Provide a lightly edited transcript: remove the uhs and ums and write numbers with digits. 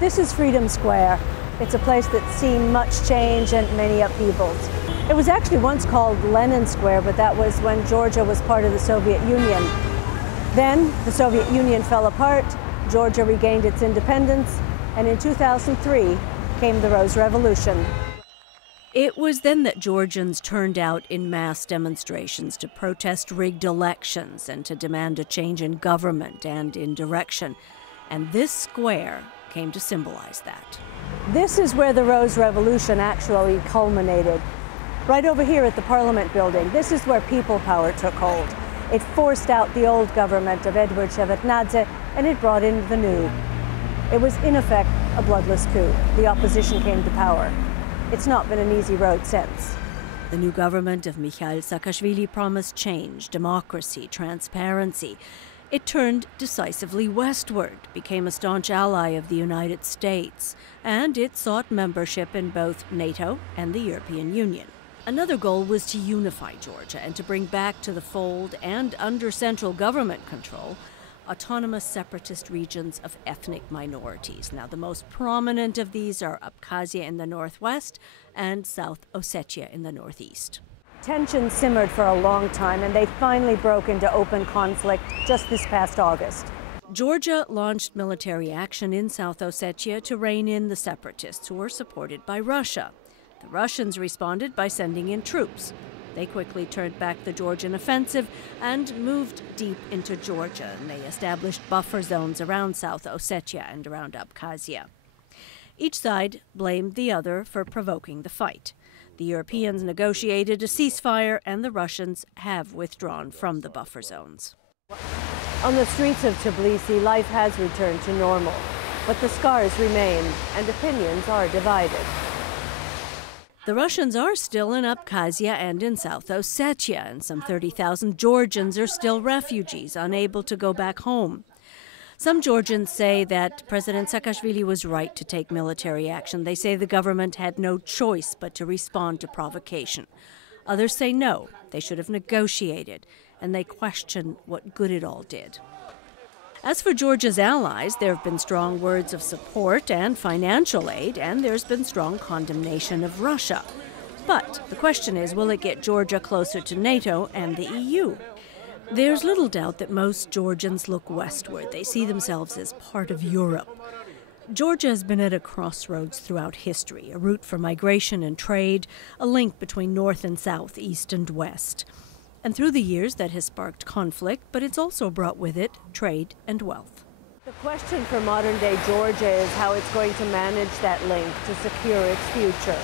This is Freedom Square. It's a place that's seen much change and many upheavals. It was actually once called Lenin Square, but that was when Georgia was part of the Soviet Union. Then the Soviet Union fell apart, Georgia regained its independence, and in 2003 came the Rose Revolution. It was then that Georgians turned out in mass demonstrations to protest rigged elections and to demand a change in government and in direction. And this square came to symbolize that. This is where the Rose Revolution actually culminated. Right over here at the Parliament building, this is where people power took hold. It forced out the old government of Edward Shevardnadze and it brought in the new. It was in effect a bloodless coup. The opposition came to power. It's not been an easy road since. The new government of Mikhail Saakashvili promised change, democracy, transparency. It turned decisively westward, became a staunch ally of the United States, and it sought membership in both NATO and the European Union. Another goal was to unify Georgia and to bring back to the fold and under central government control autonomous separatist regions of ethnic minorities. Now, the most prominent of these are Abkhazia in the northwest and South Ossetia in the northeast. Tensions simmered for a long time, and they finally broke into open conflict just this past August. Georgia launched military action in South Ossetia to rein in the separatists who were supported by Russia. The Russians responded by sending in troops. They quickly turned back the Georgian offensive and moved deep into Georgia, and they established buffer zones around South Ossetia and around Abkhazia. Each side blamed the other for provoking the fight. The Europeans negotiated a ceasefire, and the Russians have withdrawn from the buffer zones. On the streets of Tbilisi, life has returned to normal, but the scars remain, and opinions are divided. The Russians are still in Abkhazia and in South Ossetia, and some 30,000 Georgians are still refugees, unable to go back home. Some Georgians say that President Saakashvili was right to take military action. They say the government had no choice but to respond to provocation. Others say no, they should have negotiated, and they question what good it all did. As for Georgia's allies, there have been strong words of support and financial aid, and there's been strong condemnation of Russia. But the question is, will it get Georgia closer to NATO and the EU? There's little doubt that most Georgians look westward. They see themselves as part of Europe. Georgia has been at a crossroads throughout history, a route for migration and trade, a link between north and south, east and west. And through the years, that has sparked conflict, but it's also brought with it trade and wealth. The question for modern-day Georgia is how it's going to manage that link to secure its future.